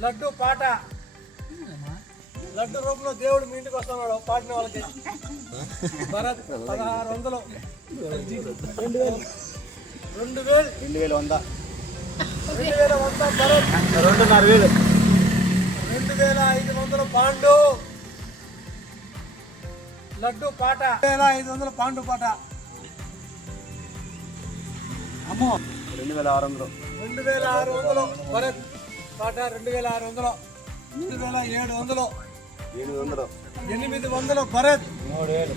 లడ్డు పాట. లడ్డు రూపంలో దేవుడు మీ ఇంటికి వస్తున్నాడు పాడిన వాళ్ళకి. భరత్ పదహారు వందలు. రెండు వేలు. రెండు వేలు రెండు వేల వంద. రెండు వేల వంద భరత్. రెండున్నర వేలు. రెండు వేల ఐదు వందలు పాండు. లడ్డు పాట. వేల ఐదు వందలు పాండు పాట. అమ్మో. రెండు వేల ఆరు వందలు. రెండు వేల ఆరు వందలు భరత్. పాట రెండు వేల ఆరు వందలు రెండు వేల ఏడు వందలు ఏడు వందలు. ఎనిమిది వందలు భరత్. మూడు వేలు.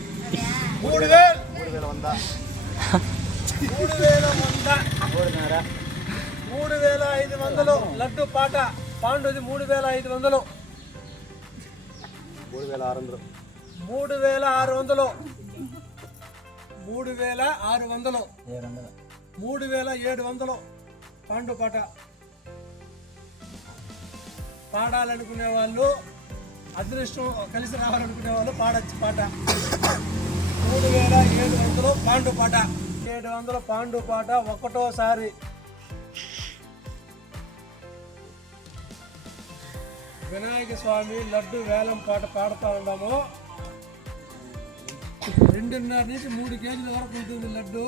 మూడు వేలు. మూడు వేల వంద. మూడు వేల వంద. మూడున్నర. మూడు వేల ఐదు వందలు. లడ్డు పాట పాండుది మూడు వేల ఐదు వందలు. మూడు వేల ఆరు వందలు. మూడు వేల ఆరు వందలు. మూడు వేల ఆరు వందలు. మూడు వేల ఏడు వందలు. పాండు పాట. పాడాలనుకునే వాళ్ళు అదృష్టం కలిసి రావాలనుకునే వాళ్ళు పాడచ్చు పాట. మూడు వేల ఏడు వందలు పాండు పాట. ఏడు వందల పాండు పాట ఒకటోసారి. వినాయక స్వామి లడ్డు వేలం పాట పాడుతూ ఉన్నాము. రెండున్నర నుంచి మూడు కేజీల వరకు ఉంటుంది లడ్డు.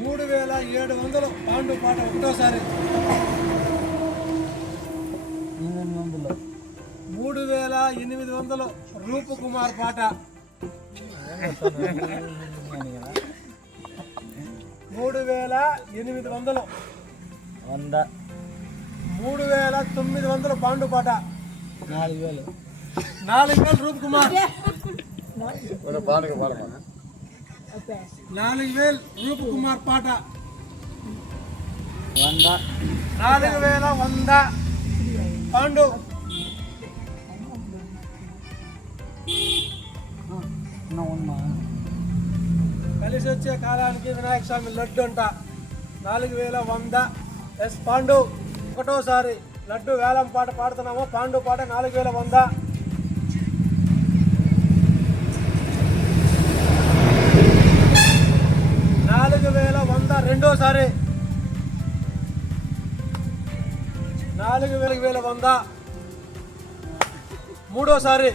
మూడు వేల ఏడు వందలు పాండు పాట ఒకటోసారి. ఎనిమిది వందలు రూపకుమార్ పాట. మూడు వేల ఎనిమిది వందలు. వంద. మూడు వేల తొమ్మిది వందలు పాండు పాట. నాలుగు వేలు నాలుగు వేలు రూపకుమార్ బాగా పాడమా? నాలుగు వేలు రూపకుమార్ పాట. వంద. నాలుగు వేల వంద. పాండు. కలిసి వచ్చే కాలానికి వినాయక స్వామి లడ్డు అంట. నాలుగు వేల వంద. ఎస్ పాండు ఒకటోసారి లడ్డు వేలం పాట పాడుతున్నాము. పాండు పాట నాలుగు వేల వంద. నాలుగు వేల వంద రెండోసారి. నాలుగు వేల వేల వంద. మూడోసారి.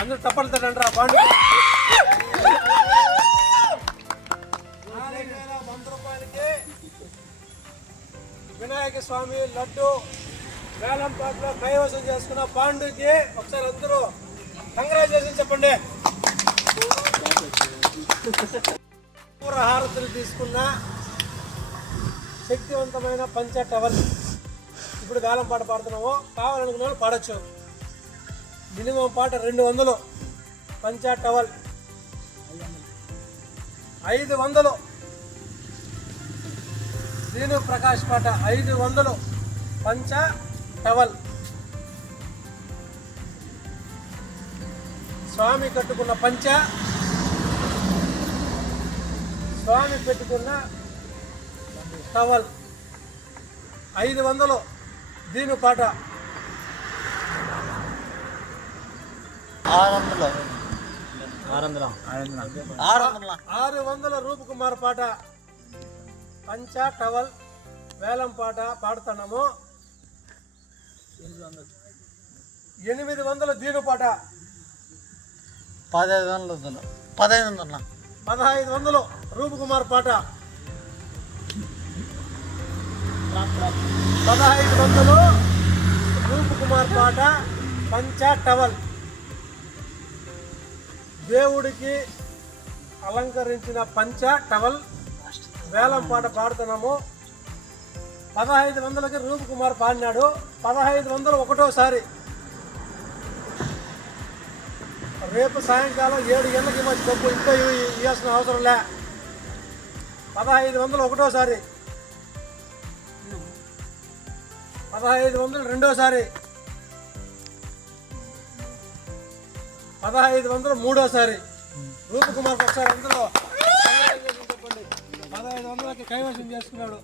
అందరూ తప్పనిసరంటారా పాండు. వినాయక స్వామి లడ్డు వేలం పాటలో కైవసం చేసుకున్న పాండుకి ఒకసారి అందరూ కంగ్రాచులేషన్ చెప్పండి. పూర్వ హారతులు తీసుకున్న శక్తివంతమైన పంచ టవల్. ఇప్పుడు వేలం పాట పాడుతున్నాము. కావాలనుకున్న వాళ్ళు పాడచ్చు. మినిమం పాట రెండు వందలు. పంచా టవల్. ఐదు వందలు. శ్రీను ప్రకాష్ పాట ఐదు వందలు పంచ టవల్. స్వామి కట్టుకున్న పంచ స్వామి పెట్టుకున్న టవల్. ఐదు వందలు దీని పాట. ఆరు వందలు. ఆరు వందలు? ఆరు వందలు? ఆరు వందల రూపకుమార్ పాట. పంచ టవల్ వేలం పాట పాడుతున్నాము. ఎనిమిది వందల దీని పాట. పదహైదు వందలు పదహైదు వందలు పదహైదు వందలు రూపకుమార్ పాట. పదహైదు వందలు రూపకుమార్ పాట పంచ టవల్. దేవుడికి అలంకరించిన పంచ టవల్ వేలం పాట పాడుతున్నాము. పదహైదు వందలకి రూపకుమార్ పాడినాడు. పదహైదు వందలు ఒకటోసారి. రేపు సాయంకాలం ఏడు గంటలకి మధ్య డబ్బు ఇంకా ఇవ్వాల్సిన అవసరం లే. పదహైదు వందలు ఒకటోసారి. పదహైదు వందలు రెండోసారి. పదహైదు వందలు మూడోసారి. రూపకుమార్ ఒకసారి అందులో. పదహైదు వందలకి కైవసం చేసుకున్నాడు.